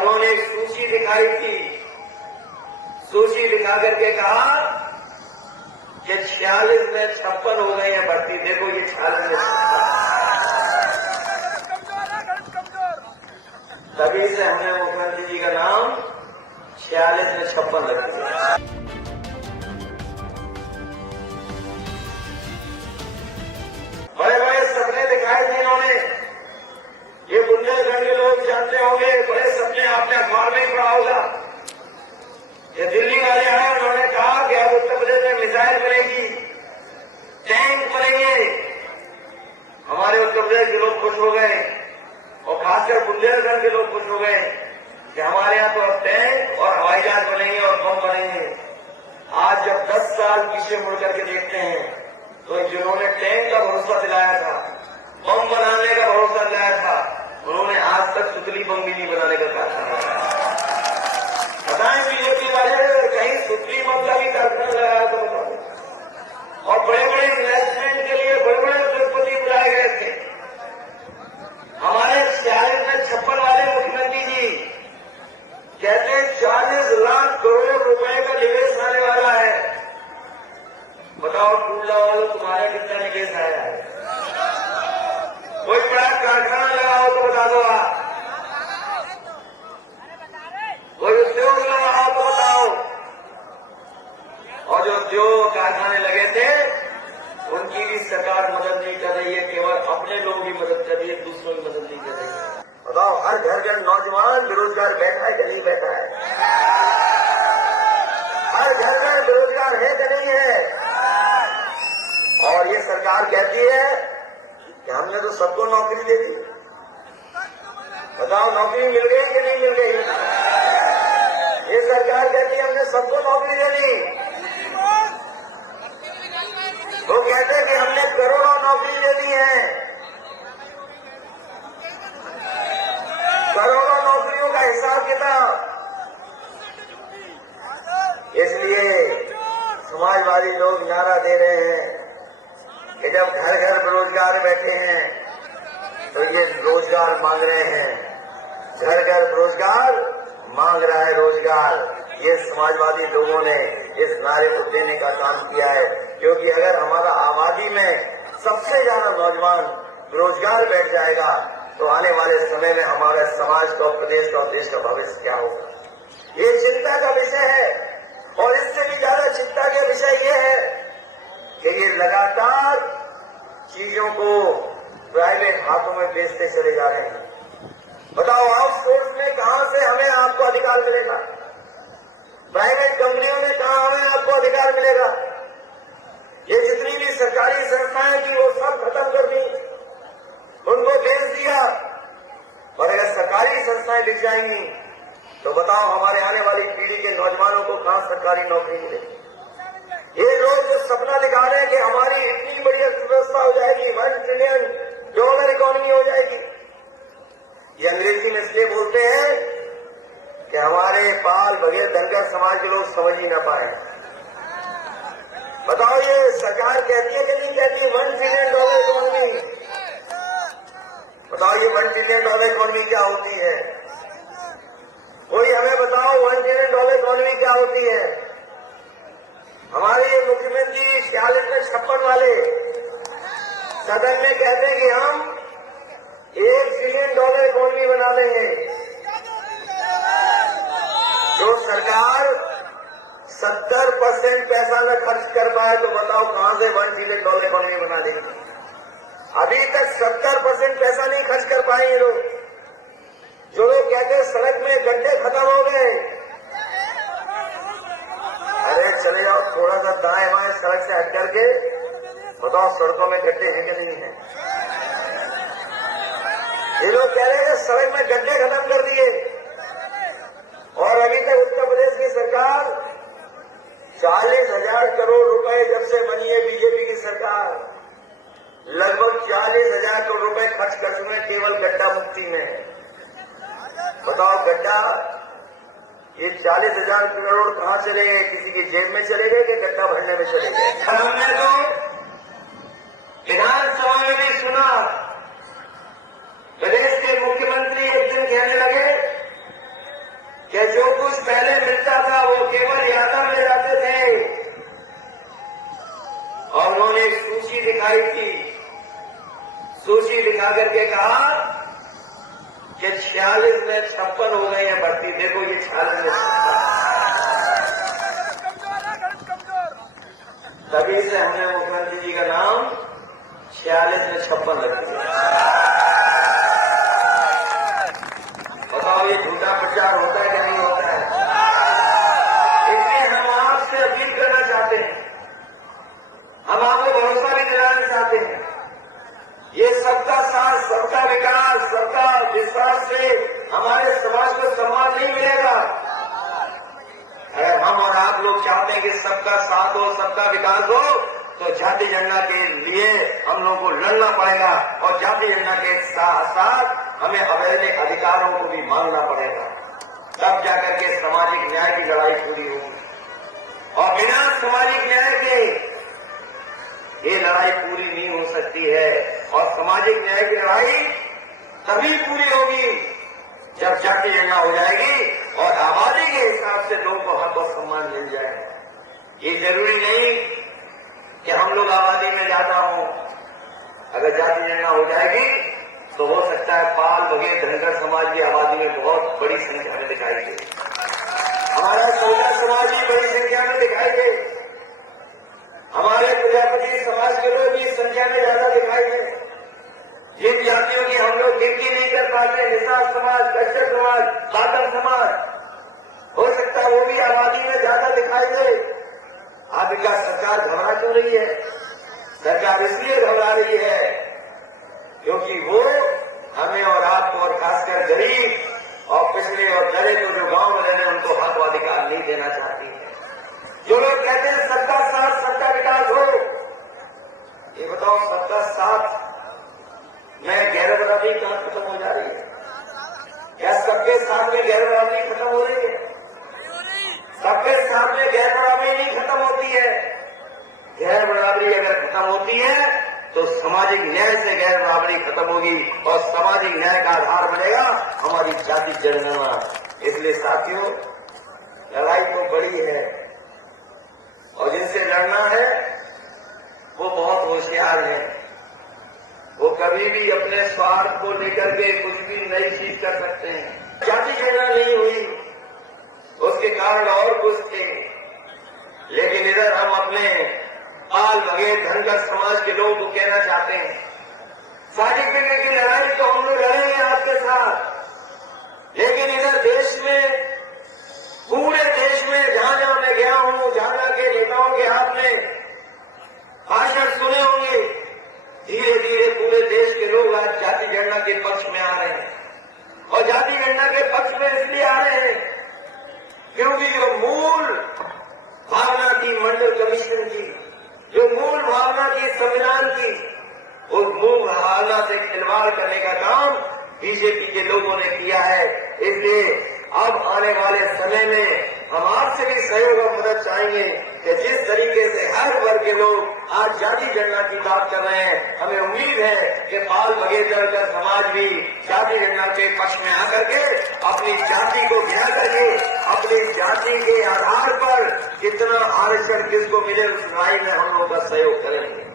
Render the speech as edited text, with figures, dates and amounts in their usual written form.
उन्होंने एक सूची दिखाई थी। सूची दिखा करके कहा कि 46 में 56 हो गए हैं भर्ती। देखो ये 46 में 56। तभी से हमने मुख्यमंत्री जी का नाम 46 में 56 रख दिया। बड़े बड़े सपने दिखाए थे इन्होंने। ये बुंदेलखंड के लोग जानते होंगे, बड़े सपने आपने अखबार में पढ़ा होगा। ये दिल्ली वाले आए, उन्होंने कहा कि अब उत्तर प्रदेश में मिसाइल बनेगी, टैंक बनेंगे। हमारे उत्तर प्रदेश के लोग खुश हो गए और खासकर बुंदेलखंड के लोग खुश हो गए कि हमारे यहाँ तो अब टैंक और हवाई जहाज बनेंगे और बम बनेंगे। आज जब 10 साल पीछे मुड़ करके देखते हैं तो जिन्होंने टैंक का भरोसा दिलाया था, बम बनाने का भरोसा दिलाया था, उन्होंने आज तक सुतली बम भी नहीं बनाने का कारखाना लगाया। बताएं बीजेपी वाले, कहीं सुतली बम का भी कारखाना लगाया तो बताओ। और बड़े बड़े इन्वेस्टमेंट के लिए बड़े बड़े उद्योगपति बुलाए गए थे। हमारे 46 में 56 वाले मुख्यमंत्री जी कहते हैं 40 लाख करोड़ रुपए का निवेश आने वाला है। बताओ टूडला वालों, तुम्हारा कितना निवेश आया है? कोई बड़ा कारखाना लगा हो तो बता दो आप, कोई उद्योग लगा हो तो बताओ। और जो उद्योग कारखाने लगे थे उनकी भी सरकार मदद नहीं कर रही है, केवल अपने लोग ही मदद कर रही है, दूसरों की मदद नहीं कर रही है। बताओ हर घर घर नौजवान बेरोजगार बैठा है कि नहीं बैठा है? हर घर घर बेरोजगार है कि नहीं है? और ये सरकार कहती है कि हमने तो सबको नौकरी दे दी। बताओ नौकरी मिल गई कि नहीं मिल गई? ये सरकार कहती है हमने सबको नौकरी दे दी। वो कहते हैं कि हमने करोड़ों नौकरी दे दी है। करोड़ों नौकरियों का हिसाब किताब। इसलिए समाजवादी लोग नारा दे रहे हैं कि जब घर घर बेरोजगार बैठे हैं तो ये रोजगार मांग रहे हैं। घर घर बेरोजगार मांग रहा है रोजगार। ये समाजवादी लोगों ने इस नारे को देने का काम किया है, क्योंकि अगर हमारा आबादी में सबसे ज्यादा नौजवान बेरोजगार बैठ जाएगा तो आने वाले समय में हमारे समाज का, प्रदेश का और देश का भविष्य क्या होगा? ये चिंता का विषय है। और इससे भी ज्यादा चिंता का विषय ये है कि ये लगातार चीजों को प्राइवेट हाथों में बेचते चले जा रहे हैं। बताओ आउटसोर्स में कहां से हमें आपको अधिकार मिलेगा? प्राइवेट कंपनियों में कहां हमें आपको अधिकार मिलेगा? ये जितनी भी सरकारी संस्थाएं थी वो सब खत्म कर दी, उनको बेच दिया। और अगर सरकारी संस्थाएं बिक जाएंगी तो बताओ हमारे आने वाली पीढ़ी के नौजवानों को कहां सरकारी नौकरी मिलेगी? ये लोग जो सपना दिखा रहे हैं कि हमारी इतनी बड़ी अर्थव्यवस्था हो जाएगी, $1 ट्रिलियन इकोनॉमी हो जाएगी, ये अंग्रेजी में इसलिए बोलते हैं कि हमारे पाल बगैर धनगर समाज के लोग समझ ही न पाए। बताओ ये सरकार कहती है कि नहीं कहती है $1 ट्रिलियन इकोनॉमी? बताओ ये $1 ट्रिलियन इकोनॉमी क्या होती है? कोई हमें बताओ $1 ट्रिलियन इकोनॉमी क्या होती है? हमारे ये मुख्यमंत्री 46 में 56 वाले सदन में कहते हैं कि हम $1 ट्रिलियन इकोनॉमी बना देंगे। जो सरकार 70% पैसा न खर्च कर पाए तो बताओ कहां से $1 ट्रिलियन इकोनॉमी बना देंगे? अभी तक 70% पैसा नहीं खर्च कर पाए ये लोग। जो लोग कहते हैं सड़क में गड्ढे खत्म हो गए, अरे चले जाओ थोड़ा सा दाएं बाएं सड़क से हट करके बताओ सड़कों में गड्ढे हैं कि नहीं है? ये लोग कह रहे हैं सड़क में गड्ढे खत्म कर दिए। और अभी तक उत्तर प्रदेश की सरकार 40,000 करोड़ रुपए जब से बनी है बीजेपी की सरकार, लगभग 40,000 करोड़ रुपए खर्च कर चुके हैं केवल गड्ढा मुक्ति में। बताओ गड्ढा, ये 40,000 करोड़ कहां चले गए? किसी की जेब में चले गए कि गड्ढा भरने में चले गए? हमने तो विधानसभा में भी सुना, प्रदेश के मुख्यमंत्री एक दिन कहने लगे जो कुछ पहले मिलता था वो केवल यादव ले जाते थे। और उन्होंने एक सूची दिखाई थी, सूची दिखा करके कहा कि 46 में 56 हो गई है भर्ती। देखो ये 46 में 56। तभी से हमने मुख्यमंत्री जी का नाम 46 में 56 रख दिया। बताओ ये झूठा प्रचार होता है कि नहीं होता है? इसलिए हम आपसे अपील करना चाहते हैं, हम आपको भरोसा भी दिलाना चाहते हैं, ये सबका साथ, सबका विकास, सबका विश्वास से हमारे समाज को सम्मान नहीं मिलेगा। अगर हम और आप लोग चाहते हैं कि सबका साथ हो, सबका विकास हो, तो जाति जनगणना के लिए हम लोगों को लड़ना पड़ेगा और जाति जनगणना के साथ साथ हमें अवैध अधिकारों को भी मांगना पड़ेगा, तब जाकर के सामाजिक न्याय की लड़ाई पूरी होगी। और बिना सामाजिक न्याय के ये लड़ाई पूरी नहीं हो सकती है। और सामाजिक न्याय की लड़ाई तभी पूरी होगी जब जाति जनगणना हो जाएगी और आबादी के हिसाब से लोगों को हक और सम्मान मिल जाए। ये जरूरी नहीं कि हम लोग आबादी में ज्यादा हों। अगर जाति जनगणना हो जाएगी तो हो सकता है पाल, बघेल, धनगर समाज की आबादी में बहुत बड़ी संख्या में दिखाई दे, हमारा सौदा समाज भी बड़ी संख्या में दिखाई दे, हमारे प्रजापति समाज के लोग भी संख्या में ज्यादा दिखाई दे। जिन जातियों की हम लोग गिनती नहीं कर पाते, निषाद समाज, कच्चर समाज, बादल समाज, हो सकता है वो भी आबादी में ज्यादा दिखाई दे। आज का सरकार घबरा क्यों रही है? सरकार इसलिए घबरा रही है क्योंकि वो हमें और आपको और खासकर गरीब और पिछले और दलित जो गांव में रहने उनको हक व अधिकार नहीं देना चाहती है। जो लोग कहते हैं सबका साथ, सबका विकास हो, ये बताओ सबका साथ में गैर बराबरी कहां खत्म हो जा रही है? क्या सबके साथ में गैर बराबरी खत्म हो रही है? सबके साथ में गैर बराबरी नहीं खत्म होती है। गैर बराबरी अगर खत्म होती है तो सामाजिक न्याय से गैर बराबरी खत्म होगी और सामाजिक न्याय का आधार बनेगा हमारी जाति जनगणना। इसलिए साथियों, लड़ाई तो बड़ी है और जिनसे लड़ना है वो बहुत होशियार है। वो कभी भी अपने स्वार्थ को लेकर के कुछ भी नई चीज कर सकते हैं। जाति जनगणना नहीं हुई उसके कारण और कुछ थे, लेकिन इधर हम अपने पाल, बघेल, धनगर समाज के लोगों को कहना चाहते हैं, सारी फिक्र की लड़ाई तो हम लोग लड़ेंगे आपके साथ। लेकिन इधर देश में, पूरे देश में जहां जहां मैं गया हूं, जहां जहां के नेताओं के आपने भाषण सुने होंगे, धीरे धीरे पूरे देश के लोग आज जाति जनगणना के पक्ष में आ रहे हैं। और जाति जनगणना के पक्ष में इसलिए आ रहे हैं क्योंकि जो मूल भावना थी मंडल कमीशन की, जो मूल भावना थी संविधान की, उस मूल भावना से खिलवाड़ करने का काम बीजेपी के लोगों ने किया है। इसलिए अब आने वाले समय में हम आपसे भी सहयोग और मदद चाहेंगे कि जिस तरीके से हर वर्ग के लोग आज जाति जनगणना की बात कर रहे हैं, हमें उम्मीद है कि पाल, बघेल, धनगर समाज भी जाति जनगणना के पक्ष में आकर के अपनी जाति को गिरा करके अपनी जाति के आधार पर कितना आरक्षण किसको मिले उस लड़ाई में हम लोग का सहयोग करेंगे।